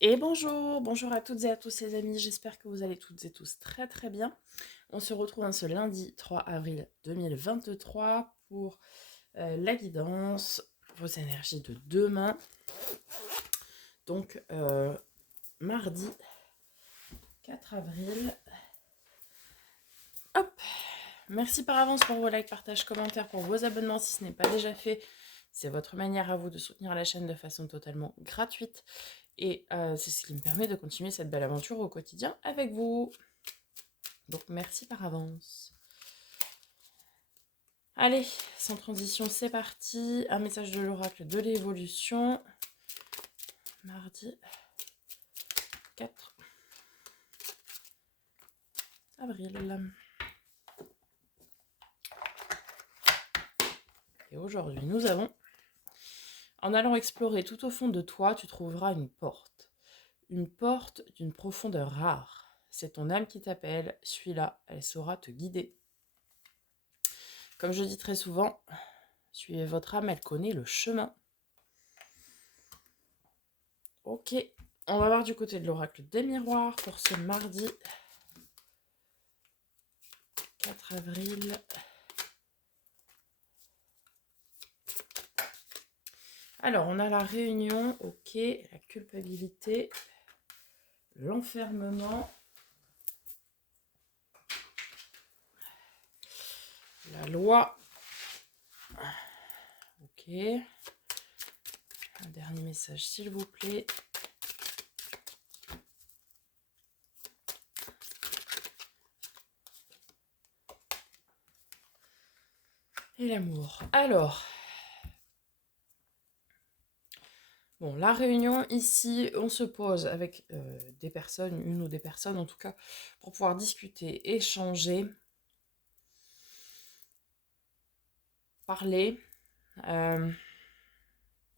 Et bonjour, bonjour à toutes et à tous les amis, j'espère que vous allez toutes et tous très très bien. On se retrouve ce lundi 3 avril 2023 pour la guidance, vos énergies de demain. Donc mardi 4 avril. Hop, merci par avance pour vos likes, partages, commentaires, pour vos abonnements si ce n'est pas déjà fait. C'est votre manière à vous de soutenir la chaîne de façon totalement gratuite. Et c'est ce qui me permet de continuer cette belle aventure au quotidien avec vous. Donc merci par avance. Allez, sans transition, c'est parti. Un message de l'oracle de l'évolution. Mardi 4 avril. Et aujourd'hui, nous avons: en allant explorer tout au fond de toi, tu trouveras une porte. Une porte d'une profondeur rare. C'est ton âme qui t'appelle. Suis-la, elle saura te guider. Comme je dis très souvent, suivez votre âme, elle connaît le chemin. Ok, on va voir du côté de l'oracle des miroirs pour ce mardi 4 avril. Alors, on a la réunion, ok, la culpabilité, l'enfermement, la loi, ok. Un dernier message, s'il vous plaît. Et l'amour. Alors, bon, la réunion, ici, on se pose avec des personnes, une ou des personnes en tout cas, pour pouvoir discuter, échanger, parler,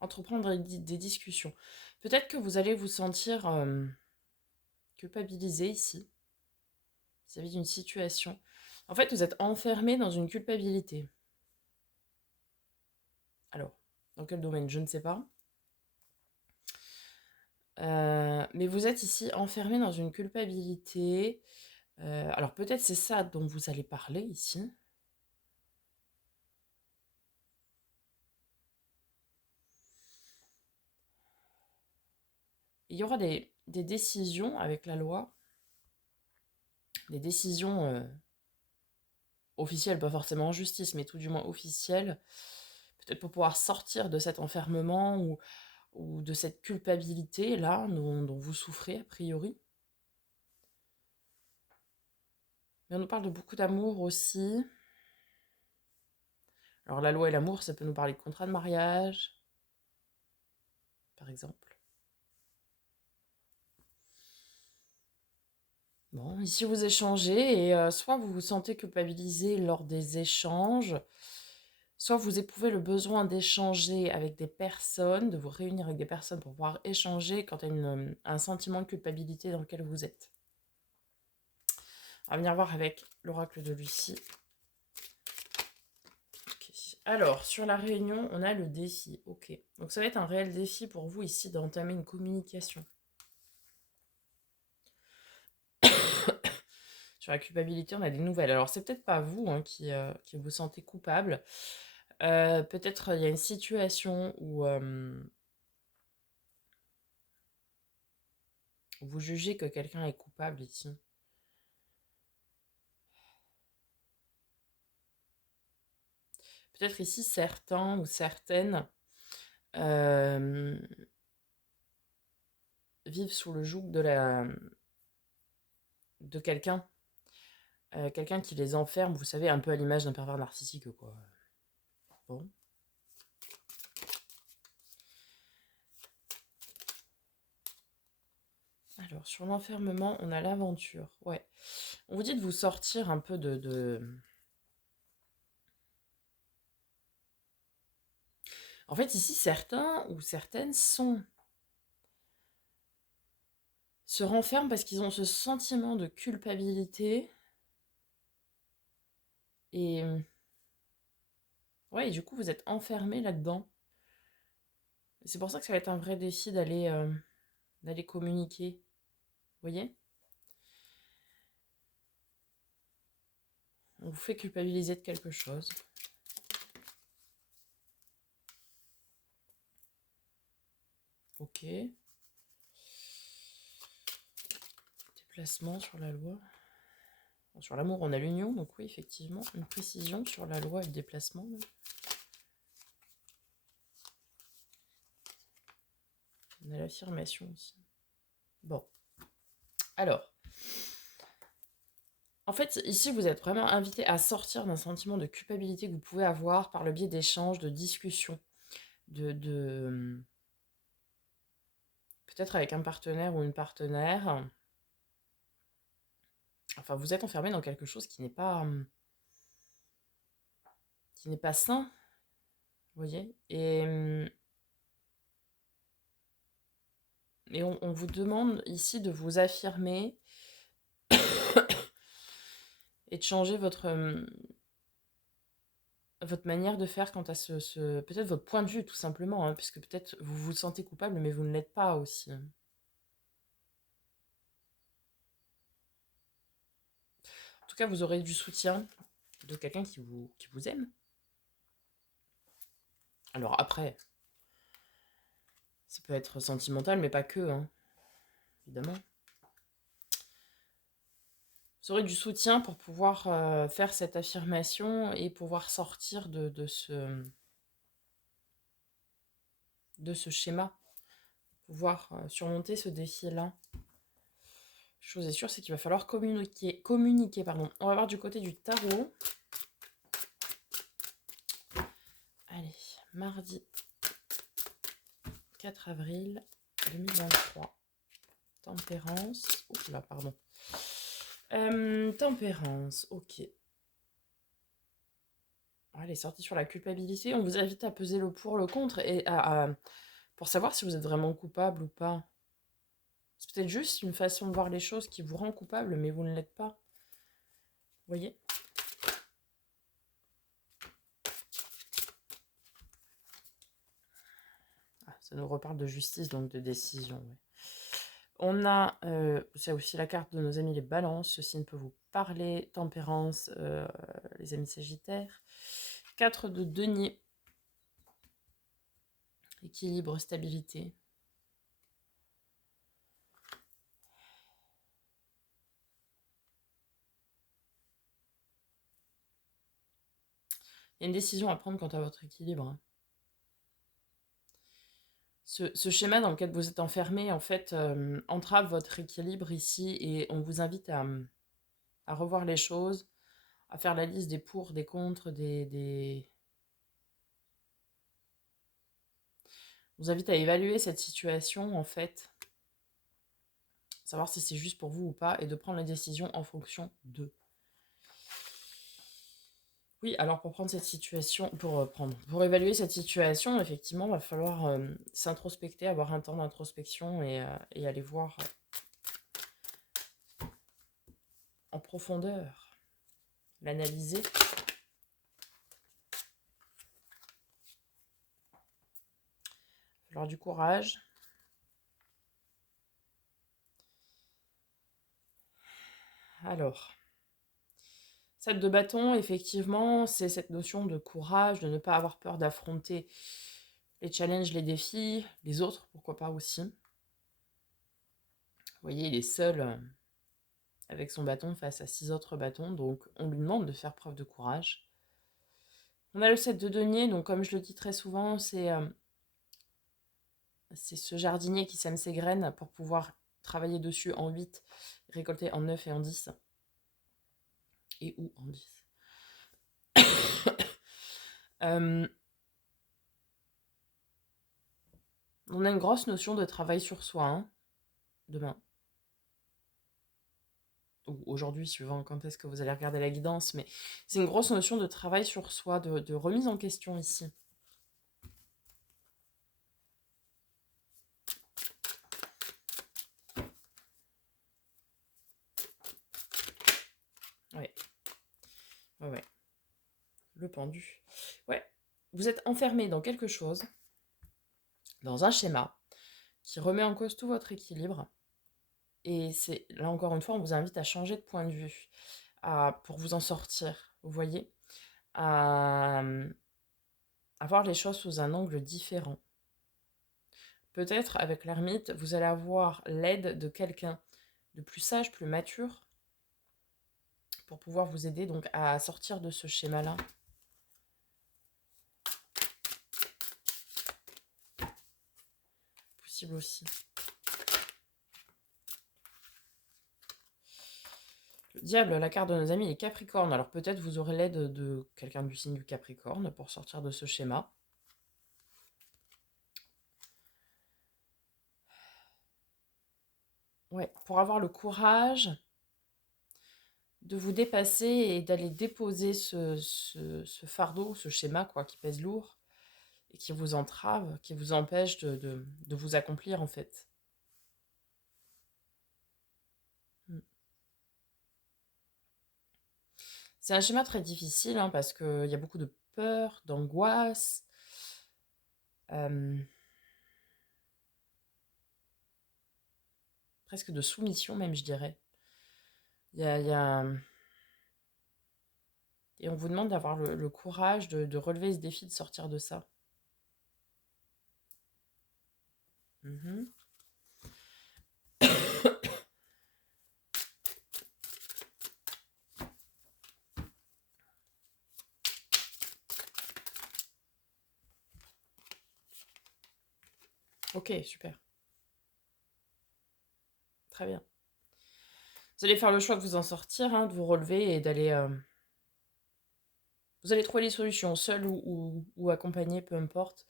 entreprendre des discussions. Peut-être que vous allez vous sentir culpabilisé ici, vis-à-vis d'une situation. En fait, vous êtes enfermé dans une culpabilité. Alors, dans quel domaine, je ne sais pas. Mais vous êtes ici enfermé dans une culpabilité. Alors peut-être c'est ça dont vous allez parler ici. Il y aura des décisions avec la loi, des décisions officielles, pas forcément en justice, mais tout du moins officielles, peut-être pour pouvoir sortir de cet enfermement ou de cette culpabilité-là dont vous souffrez a priori. Mais on nous parle de beaucoup d'amour aussi. Alors la loi et l'amour, ça peut nous parler de contrat de mariage, par exemple. Bon, ici vous échangez et soit vous vous sentez culpabilisé lors des échanges, soit vous éprouvez le besoin d'échanger avec des personnes, de vous réunir avec des personnes pour pouvoir échanger quand il y a un sentiment de culpabilité dans lequel vous êtes. On va venir voir avec l'oracle de Lucie. Okay. Alors, sur la réunion, on a le défi. Ok. Donc ça va être un réel défi pour vous ici d'entamer une communication. Sur la culpabilité, on a des nouvelles. Alors, c'est peut-être pas vous qui vous sentez coupable. Peut-être il y a une situation où vous jugez que quelqu'un est coupable ici. Peut-être ici, certains ou certaines vivent sous le joug de quelqu'un. Quelqu'un qui les enferme, vous savez, un peu à l'image d'un pervers narcissique, quoi. Bon. Alors, sur l'enfermement, on a l'aventure. Ouais. On vous dit de vous sortir un peu En fait, ici, certains ou certaines se renferment parce qu'ils ont ce sentiment de culpabilité. Et ouais, et du coup, vous êtes enfermé là-dedans. C'est pour ça que ça va être un vrai défi d'aller communiquer. Vous voyez? On vous fait culpabiliser de quelque chose. Ok. Déplacement sur la loi. Bon, sur l'amour, on a l'union, donc oui, effectivement, une précision sur la loi et le déplacement. Là. On a l'affirmation aussi. Bon. Alors. En fait, ici, vous êtes vraiment invité à sortir d'un sentiment de culpabilité que vous pouvez avoir par le biais d'échanges, de discussions, de peut-être avec un partenaire ou une partenaire. Enfin, vous êtes enfermé dans quelque chose qui n'est pas sain, vous voyez. Et on vous demande ici de vous affirmer et de changer votre manière de faire quant à peut-être votre point de vue, tout simplement, hein, puisque peut-être vous vous sentez coupable, mais vous ne l'êtes pas aussi. En tout cas, vous aurez du soutien de quelqu'un qui vous aime. Alors après, ça peut être sentimental, mais pas que, hein, évidemment. Vous aurez du soutien pour pouvoir faire cette affirmation et pouvoir sortir de ce schéma, pouvoir surmonter ce défi-là. Chose est sûre, c'est qu'il va falloir communiquer, pardon. On va voir du côté du tarot. Allez, mardi 4 avril 2023. Tempérance. Ouh là, pardon. Tempérance, ok. Elle est sortie sur la culpabilité. On vous invite à peser le pour, le contre et pour savoir si vous êtes vraiment coupable ou pas. C'est peut-être juste une façon de voir les choses qui vous rend coupable, mais vous ne l'êtes pas. Vous voyez ? Ça nous reparle de justice, donc de décision. Ouais. On a, c'est aussi la carte de nos amis les balances. Ceci ne peut vous parler. Tempérance, les amis sagittaires. 4 de denier. Équilibre, stabilité. Il y a une décision à prendre quant à votre équilibre. Ce schéma dans lequel vous êtes enfermé, en fait, entrave votre équilibre ici et on vous invite à revoir les choses, à faire la liste des pour, des contre, On vous invite à évaluer cette situation, en fait, savoir si c'est juste pour vous ou pas, et de prendre la décision en fonction de. Oui, alors pour prendre cette situation, pour évaluer cette situation, effectivement, il va falloir s'introspecter, avoir un temps d'introspection et aller voir en profondeur, l'analyser. Alors du courage. Alors, 7 de bâton, effectivement, c'est cette notion de courage, de ne pas avoir peur d'affronter les challenges, les défis, les autres, pourquoi pas aussi. Vous voyez, il est seul avec son bâton face à 6 autres bâtons, donc on lui demande de faire preuve de courage. On a le 7 de denier, donc comme je le dis très souvent, c'est ce jardinier qui sème ses graines pour pouvoir travailler dessus en 8, récolter en 9 et en 10. Et ou en 10. On a une grosse notion de travail sur soi, hein, demain. Ou aujourd'hui, suivant quand est-ce que vous allez regarder la guidance, mais c'est une grosse notion de travail sur soi, de remise en question ici. Ouais. Ouais. Le pendu. Ouais. Vous êtes enfermé dans quelque chose, dans un schéma, qui remet en cause tout votre équilibre. Et c'est là encore une fois, on vous invite à changer de point de vue, pour vous en sortir, vous voyez, à, à voir les choses sous un angle différent. Peut-être avec l'ermite, vous allez avoir l'aide de quelqu'un de plus sage, plus mature, pour pouvoir vous aider donc à sortir de ce schéma-là. Possible aussi. Le diable, la carte de nos amis, est Capricorne. Alors peut-être vous aurez l'aide de quelqu'un du signe du Capricorne pour sortir de ce schéma. Ouais, pour avoir le courage de vous dépasser et d'aller déposer ce fardeau, ce schéma quoi, qui pèse lourd et qui vous entrave, qui vous empêche de vous accomplir en fait. Mm. C'est un schéma très difficile hein, parce qu'il y a beaucoup de peur, d'angoisse, presque de soumission même je dirais. Il y a Et on vous demande d'avoir le courage de relever ce défi, de sortir de ça. Mhm. Ok, super. Très bien. Vous allez faire le choix de vous en sortir, hein, de vous relever et d'aller... Vous allez trouver les solutions, seul ou accompagné, peu importe.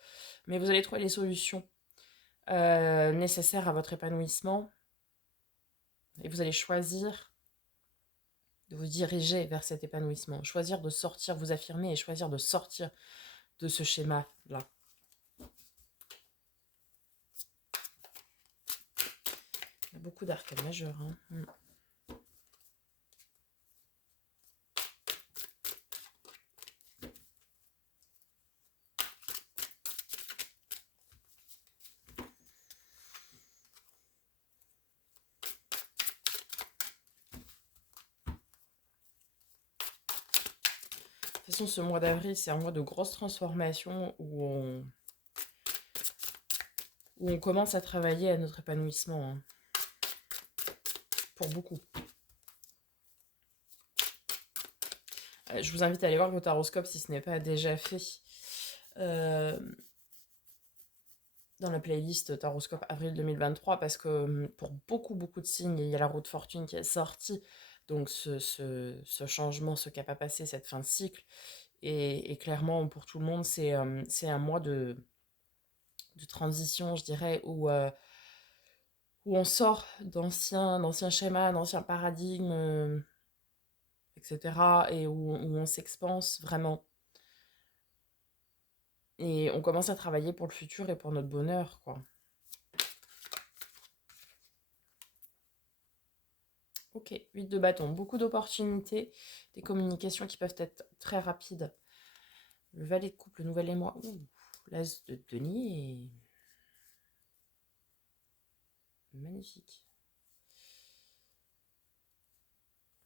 Mais vous allez trouver les solutions nécessaires à votre épanouissement. Et vous allez choisir de vous diriger vers cet épanouissement. Choisir de sortir, vous affirmer et choisir de sortir de ce schéma-là. Il y a beaucoup d'arcades majeurs. Hein. Mm. De toute façon, ce mois d'avril, c'est un mois de grosse transformation où on commence à travailler à notre épanouissement. Hein. Pour beaucoup. Je vous invite à aller voir votre horoscope si ce n'est pas déjà fait. Dans la playlist Taroscope avril 2023 parce que pour beaucoup de signes, il y a la roue de fortune qui est sortie. Donc ce changement, ce cap à passer, cette fin de cycle. Et clairement, pour tout le monde, c'est un mois de transition, je dirais, où on sort d'anciens schémas, d'anciens paradigmes, etc. Et où on s'expanse vraiment. Et on commence à travailler pour le futur et pour notre bonheur, quoi. Ok, 8 de bâton, beaucoup d'opportunités, des communications qui peuvent être très rapides. Le valet de coupe, le nouvel émoi. Ouh, l'as de denier. Magnifique.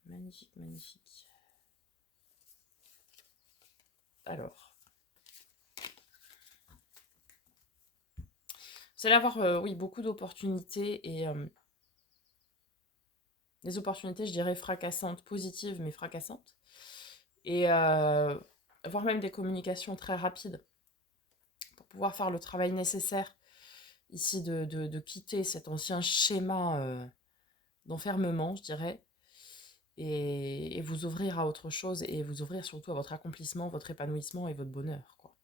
Magnifique, magnifique. Alors. Vous allez avoir, oui, beaucoup d'opportunités et des opportunités, je dirais, fracassantes, positives, mais fracassantes. Et voire même des communications très rapides pour pouvoir faire le travail nécessaire ici de quitter cet ancien schéma d'enfermement, je dirais, et vous ouvrir à autre chose et vous ouvrir surtout à votre accomplissement, votre épanouissement et votre bonheur, quoi.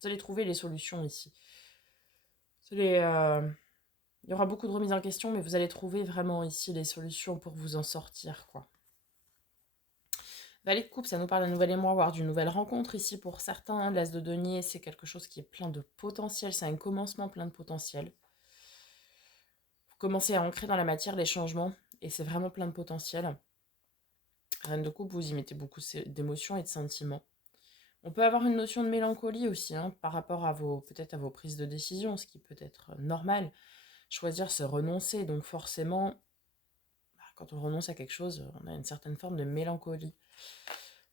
Vous allez trouver les solutions ici. Il y aura beaucoup de remises en question, mais vous allez trouver vraiment ici les solutions pour vous en sortir, quoi. Valet de coupe, ça nous parle d'un nouvel émoi, voire d'une nouvelle rencontre ici pour certains. L'as de denier, c'est quelque chose qui est plein de potentiel, c'est un commencement plein de potentiel. Vous commencez à ancrer dans la matière les changements, et c'est vraiment plein de potentiel. Reine de coupe, vous y mettez beaucoup d'émotions et de sentiments. On peut avoir une notion de mélancolie aussi, hein, par rapport à peut-être à vos prises de décision, ce qui peut être normal. Choisir, c'est renoncer, donc forcément, quand on renonce à quelque chose, on a une certaine forme de mélancolie.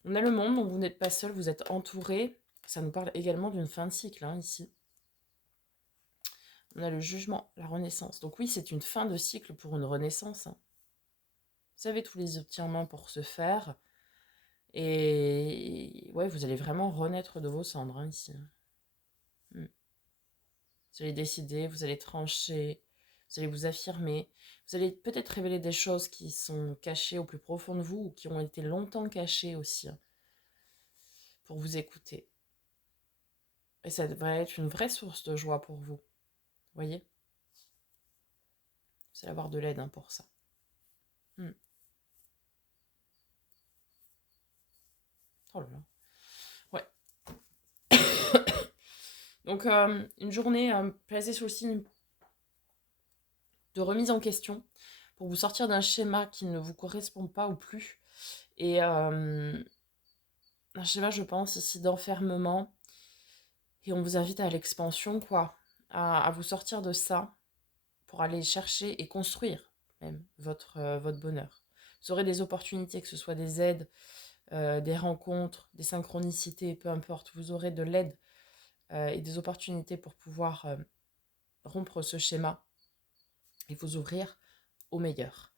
On a le monde, donc vous n'êtes pas seul, vous êtes entouré. Ça nous parle également d'une fin de cycle, hein, ici. On a le jugement, la renaissance. Donc oui, c'est une fin de cycle pour une renaissance, hein. Vous avez tous les outils en main pour ce faire. Et ouais, vous allez vraiment renaître de vos cendres, hein, ici. Mm. Vous allez décider, vous allez trancher, vous allez vous affirmer. Vous allez peut-être révéler des choses qui sont cachées au plus profond de vous ou qui ont été longtemps cachées aussi, hein, pour vous écouter. Et ça devrait être une vraie source de joie pour vous. Voyez? Vous allez avoir de l'aide, hein, pour ça. Mm. Oh là là. Ouais. Donc, une journée placée sous le signe de remise en question pour vous sortir d'un schéma qui ne vous correspond pas ou plus. Et un schéma, je pense, ici d'enfermement. Et on vous invite à l'expansion, quoi. À vous sortir de ça pour aller chercher et construire même votre bonheur. Vous aurez des opportunités, que ce soit des aides, des rencontres, des synchronicités, peu importe. Vous aurez de l'aide et des opportunités pour pouvoir rompre ce schéma et vous ouvrir au meilleur.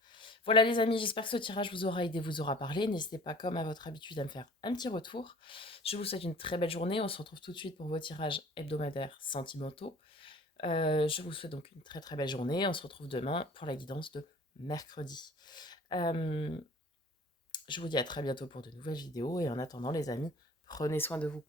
Voilà les amis, j'espère que ce tirage vous aura aidé, vous aura parlé. N'hésitez pas, comme à votre habitude, à me faire un petit retour. Je vous souhaite une très belle journée. On se retrouve tout de suite pour vos tirages hebdomadaires sentimentaux. Je vous souhaite donc une très très belle journée. On se retrouve demain pour la guidance de mercredi. Je vous dis à très bientôt pour de nouvelles vidéos. Et en attendant les amis, prenez soin de vous.